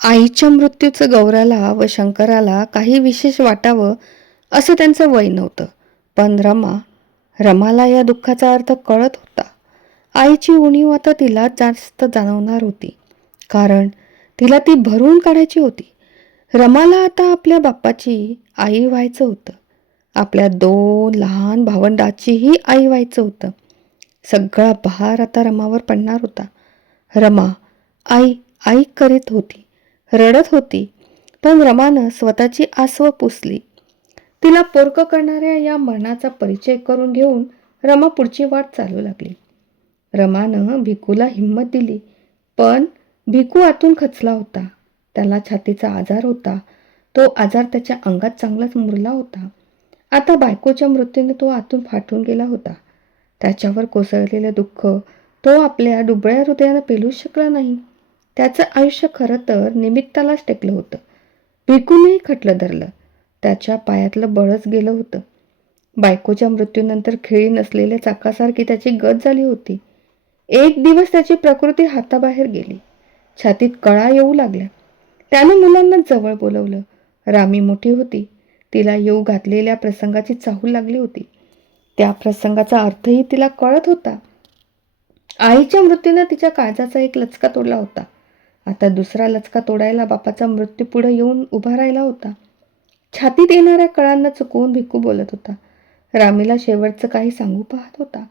आईच्या मृत्यूचं गौराला व शंकराला काही विशेष वाटावं असं त्यांचं वय नव्हतं. पण रमाला या दुःखाचा अर्थ कळत होता. आईची उणीव आता तिला जास्त जाणवणार होती, कारण तिला ती भरून काढायची होती. रमाला आता आपल्या बाप्पाची आई व्हायचं होतं. आपल्या 2 लहान भावंडाचीही आई व्हायचं होतं. सगळा भार आता रमावर पडणार होता. रमा आई आई करीत होती, रडत होती. पण रमानं स्वतःची आसवं पुसली. तिला पोरकं करणाऱ्या या मरणाचा परिचय करून घेऊन रमा पुढची वाट चालू लागली. रमानं भिकूला हिंमत दिली, पण भिकू आतून खचला होता. त्याला छातीचा आजार होता. तो आजार त्याच्या अंगात चांगलाच मुरला होता. आता बायकोच्या मृत्यूने तो आतून फाटून गेला होता. त्याच्यावर कोसळलेलं दुःख तो आपल्या डुबळ्या हृदयानं पेलूच शकला नाही. त्याचं आयुष्य खरं तर निमित्तालाच टेकलं होतं. भिकूनही खटलं धरलं. त्याच्या पायातलं बळच गेलं होतं. बायकोच्या मृत्यूनंतर खिळी नसलेल्या चाकासारखी त्याची गत झाली होती. एक दिवस त्याची प्रकृती हाताबाहेर गेली. छातीत कळा येऊ लागल्या. त्यानं मुलांना जवळ बोलवलं. रामी मोठी होती. तिला येऊ घातलेल्या प्रसंगाची चाहूल लागली होती. त्या प्रसंगाचा अर्थही तिला कळत होता. आईच्या मृत्यूने तिच्या काळजाचा एक लचका तोडला होता. आता दुसरा लचका तोडायला बापाचा मृत्यू पुढे येऊन उभा राहिला होता. छातीत येणाऱ्या कळांना चुकवून भिकू बोलत होता. रामीला शेवटचं काही सांगू पाहत होता.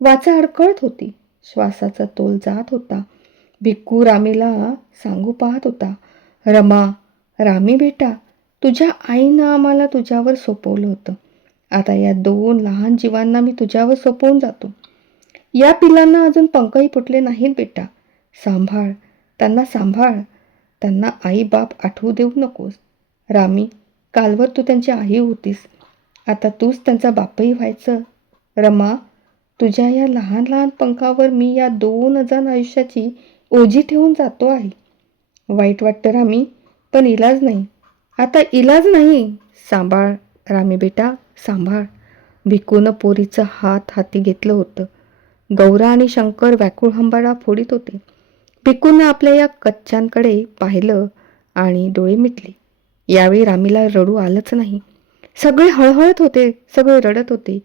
वाचा अडकळत होती. श्वासाचा तोल जात होता. भिक्कू रामीला सांगू पाहत होता, रामी बेटा, तुझ्या आईनं आम्हाला तुझ्यावर सोपवलं होतं. आता या 2 लहान जीवांना मी तुझ्यावर सोपवून जातो. या पिलांना अजून पंखही फुटले नाहीत बेटा. सांभाळ, त्यांना सांभाळ. त्यांना आई बाप आठवू देऊ नकोस. रामी, कालवर तू त्यांची आई होतीस. आता तूच त्यांचा बापही व्हायचं. रमा, तुझ्या या लहान लहान पंखावर मी या 2 अजान आयुष्याची ओझी ठेवून जातो आहे. वाईट वाटतं रामी, पण इलाज नाही. आता इलाज नाही. सांभाळ रामी बेटा, सांभाळ. भिकूनं पोरीचं हात हाती घेतलं होतं. गौरा आणि शंकर व्याकुळ हंबाडा फोडीत होते. भिकूनं आपल्या या कच्च्यांकडे पाहिलं आणि डोळे मिटले. यावेळी रामीला रडू आलंच नाही. सगळे हळहळत होते, सगळे रडत होते.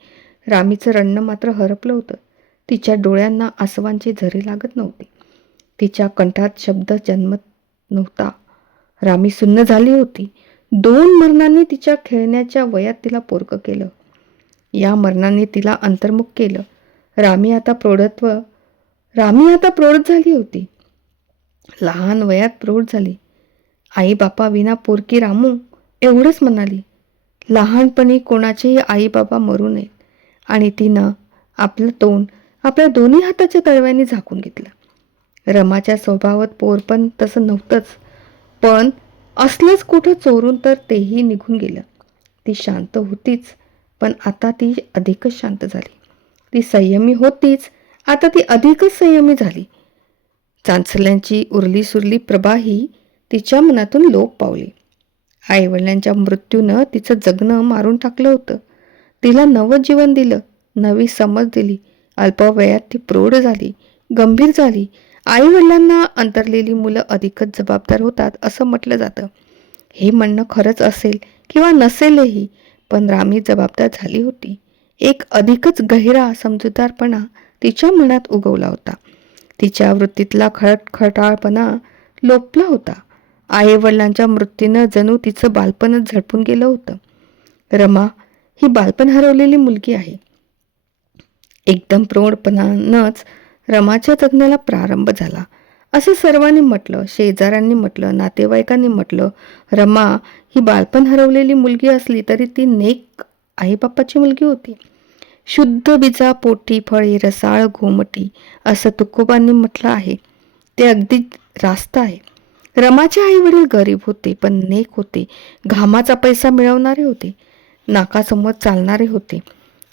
रामीचं रडणं मात्र हरपलं होतं. तिच्या डोळ्यांना आसवांचे झरे लागत नव्हते. तिच्या कंठात शब्द जन्मत नव्हता. रामी सुन्न झाली होती. 2 मरणांनी तिच्या खेळण्याच्या वयात तिला पोरकं केलं. या मरणाने तिला अंतर्मुख केलं. रामी आता प्रौढ झाली होती. लहान वयात प्रौढ झाली. आई बापा विना पोरकी रामू एवढंच म्हणाली. लहानपणी कोणाचेही आई बाबा मरू नयेत. आणि तिनं आपलं तोंड आपल्या दोन्ही हाताच्या तळव्यांनी झाकून घेतलं. रमाच्या स्वभावात पोरपण तसं नव्हतंच, पण असलंच कुठं चोरून तर तेही निघून गेलं. ती शांत होतीच, पण आता ती अधिकच शांत झाली. ती संयमी होतीच, आता ती अधिकच संयमी झाली. चांचल्यांची उरली सुरली प्रभाही तिच्या मनातून लोप पावली. आईवडिलांच्या मृत्यूनं तिचं जगणं मारून टाकलं होतं. तिला नवं जीवन दिलं, नवी समज दिली. अल्पवयात ती प्रौढ झाली, गंभीर झाली. आईवडिलांना अंतरलेली मुलं अधिकच जबाबदार होतात असं म्हटलं जातं. हे म्हणणं खरंच असेल किंवा नसेलही, पण रामी जबाबदार झाली होती. एक अधिकच गहिरा समजूतदारपणा तिच्या मनात उगवला होता. तिच्या वृत्तीतला खटखटाळपणा लोपला होता. आईवडिलांच्या मृत्यूनं जणू तिचं बालपणच झडपून गेलं होतं. रमा ही बालपण हरवलेली मुलगी आहे. एकदम प्रौढपणानंच रमाच्या जगण्याला प्रारंभ झाला असं सर्वांनी म्हटलं. शेजाऱ्यांनी म्हटलं, नातेवाईकांनी म्हटलं. रमा ही बालपण हरवलेली मुलगी असली तरी ती नेक आईबापाची मुलगी होती. शुद्ध बीजा पोटी फळे रसाळ घोमटी असं तुकोबांनी म्हटलं आहे. ते अगदी रास्त आहे. रमाचे आई वडील गरीब होते, पण नेक होते. घामाचा पैसा मिळवणारे होते. नाकासमोर चालणारे होते.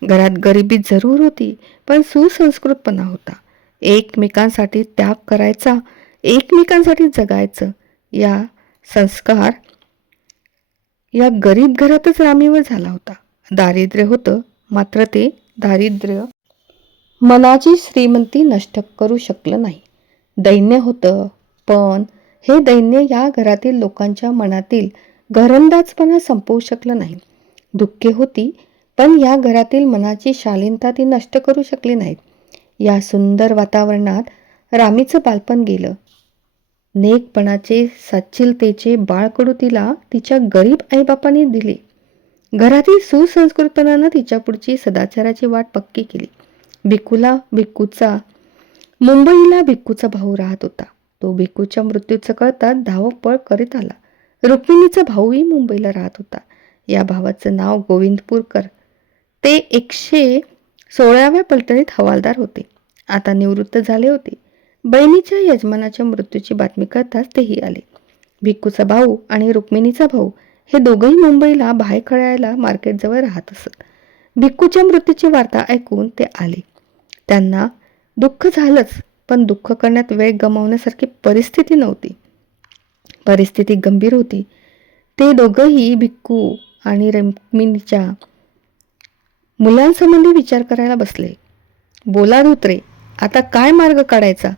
घरात गरिबी जरूर होती, पण सुसंस्कृतपणा होता. एकमेकांसाठी त्याग करायचा, एकमेकांसाठी जगायचं, या संस्कार या गरीब घरातच रामीवर झाला होता. दारिद्र्य होतं, मात्र ते दारिद्र्य मनाची श्रीमंती नष्ट करू शकलं नाही. दैन्य होतं, पण हे दैन्य या घरातील लोकांच्या मनातील घरंदाजपणा संपवू शकलं नाही. दुःखे होती, पण या घरातील मनाची शालीनता ती नष्ट करू शकली नाहीत. या सुंदर वातावरणात रामीचं बालपण गेलं. नेकपणाचे सच्छिलतेचे बाळकडू तिला तिच्या गरीब आईबापांनी दिले. घरातील सुसंस्कृतपणानं तिच्या पुढची सदाचाराची वाट पक्की केली. मुंबईला भिक्कूचा भाऊ राहत होता. तो भिक्कूच्या मृत्यूचं कळताच धावपळ करीत आला. रुक्मिणीचा भाऊही मुंबईला राहत होता. या भावाचं नाव गोविंदपूरकर. ते 116व्या पलटणीत हवालदार होते. आता निवृत्त झाले होते. बहिणीच्या यजमानाच्या मृत्यूची बातमी कळताच तेही आले. भिक्कूचा भाऊ आणि रुक्मिणीचा भाऊ हे दोघंही मुंबईला बाहेर खेळायला मार्केटजवळ राहत असत. भिक्कूच्या मृत्यूची वार्ता ऐकून ते आले. त्यांना दुःख झालंच, पण दुःख करण्यात वेळ गमावण्यासारखी परिस्थिती नव्हती. परिस्थिती गंभीर होती. ते दोघंही भिक्कू आणि रुक्मिणीच्या मुलांसंबंधी विचार करायला बसले. बोला धुत्रे, आता काय मार्ग काढायचा?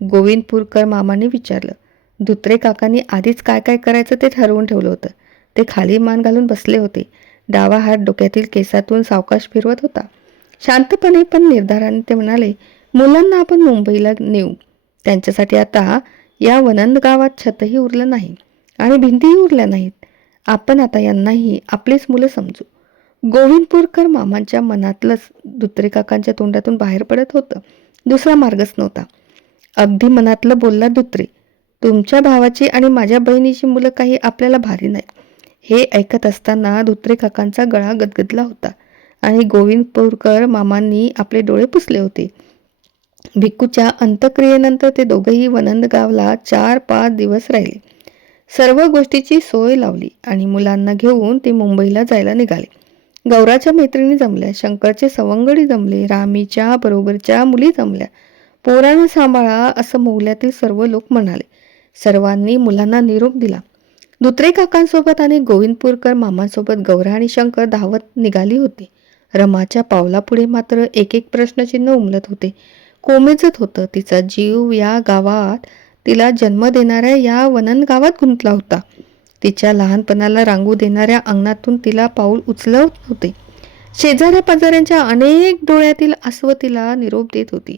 गोविंदपूरकर मामाने विचारलं. धुत्रे काकांनी आधीच काय काय करायचं ते ठरवून ठेवलं होतं. ते खाली मान घालून बसले होते. डावा हात डोक्यातील केसातून सावकाश फिरवत होता. शांतपणे पण निर्धाराने ते म्हणाले, मुलांना आपण मुंबईला नेऊ. त्यांच्यासाठी आता या वनंद गावात छतही उरलं नाही आणि भिंतीही उरल्या नाहीत. आपण आता यांनाही आपलीच मुलं समजू. गोविंदपूरकर मामांच्या मनातलंच धुत्रे काकांच्या तोंडातून बाहेर पडत होतं. दुसरा मार्गच नव्हता. अगदी मनातलं बोलला धुत्रे. तुमच्या भावाची आणि माझ्या बहिणीची मुलं काही आपल्याला भारी नाहीत. हे ऐकत असताना धुत्रे काकांचा गळा गदगदला होता आणि गोविंदपूरकर मामांनी आपले डोळे पुसले होते. भिक्कूच्या अंत्यक्रियेनंतर ते दोघंही वनंदगावला 4-5 दिवस राहिले. सर्व गोष्टीची सोय लावली आणि मुलांना घेऊन ते मुंबईला जायला निघाले. गौराच्या मैत्रिणी जमल्या, शंकरचे सवंगडी जमले, रामीच्या बरोबरच्या मुली जमल्या. पोरांना सांभाळा असं मोहल्यातील सर्व लोक म्हणाले. सर्वांनी मुलांना निरोप दिला. धुत्रे काकांसोबत आणि गोविंदपूरकर मामांसोबत गौरा आणि शंकर धावत निघाली होती. रमाच्या पावलापुढे मात्र एक एक प्रश्नचिन्ह उमलत होते. कोमेजत होतं. तिचा जीव या गावात, तिला जन्म देणाऱ्या या वनंद गावात गुंतला होता. तिच्या लहानपणाला रांगू देणाऱ्या अंगणातून तिला पाऊल उचलत होते. शेजाऱ्या पाजाऱ्यांच्या अनेक डोळ्यातील आसवं तिला निरोप देत होती.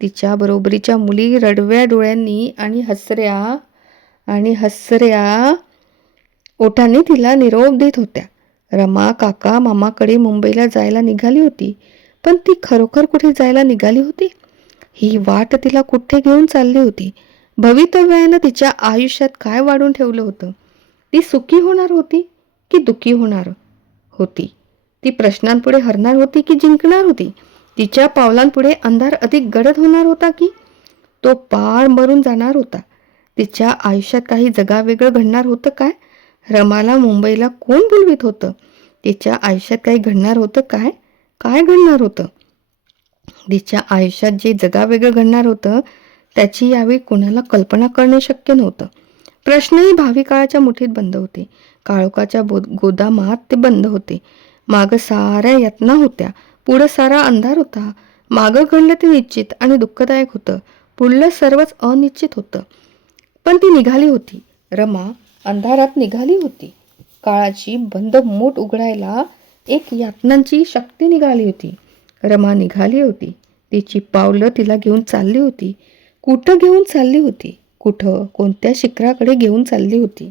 तिच्या बरोबरीच्या मुली रडव्या डोळ्यांनी आणि हसऱ्या ओठांनी तिला निरोप देत होत्या. रमा काका मामाकडे मुंबईला जायला निघाली होती, पण ती खरोखर कुठे जायला निघाली होती? ही वाट तिला कुठे घेऊन चालली होती? भवितव्यानं तिच्या आयुष्यात काय वाढून ठेवलं होतं? ती सुखी होणार होती की दुःखी होणार होती? ती प्रश्नांपुढे हरणार होती की जिंकणार होती? तिच्या पावलांपुढे अंधार अधिक गडद होणार होता की तो पार मरून जाणार होता? तिच्या आयुष्यात काही जगावेगळं घडणार होतं काय? रमाला मुंबईला कोण बोलवित होतं? तिच्या आयुष्यात काही घडणार होतं काय? काय घडणार होतं? तिच्या आयुष्यात जे जगावेगळं घडणार होतं त्याची यावेळी कोणाला कल्पना करणे शक्य नव्हतं. प्रश्नही भावी काळाच्या मुठीत बंद होते. काळोखाच्या गोदामात ते बंद होते. मागं साऱ्या यातना होत्या, पुढं सारा अंधार होता. मागं घडलं ते निश्चित आणि दुःखदायक होतं, पुढलं सर्वच अनिश्चित होतं. पण ती निघाली होती. रमा अंधारात निघाली होती. काळाची बंद मूठ उघडायला एक यातनांची शक्ती निघाली होती. रमा निघाली होती. तिची पावलं तिला घेऊन चालली होती. कुठं घेऊन चालली होती? कुठं, कोणत्या शिखराकडे घेऊन चालली होती?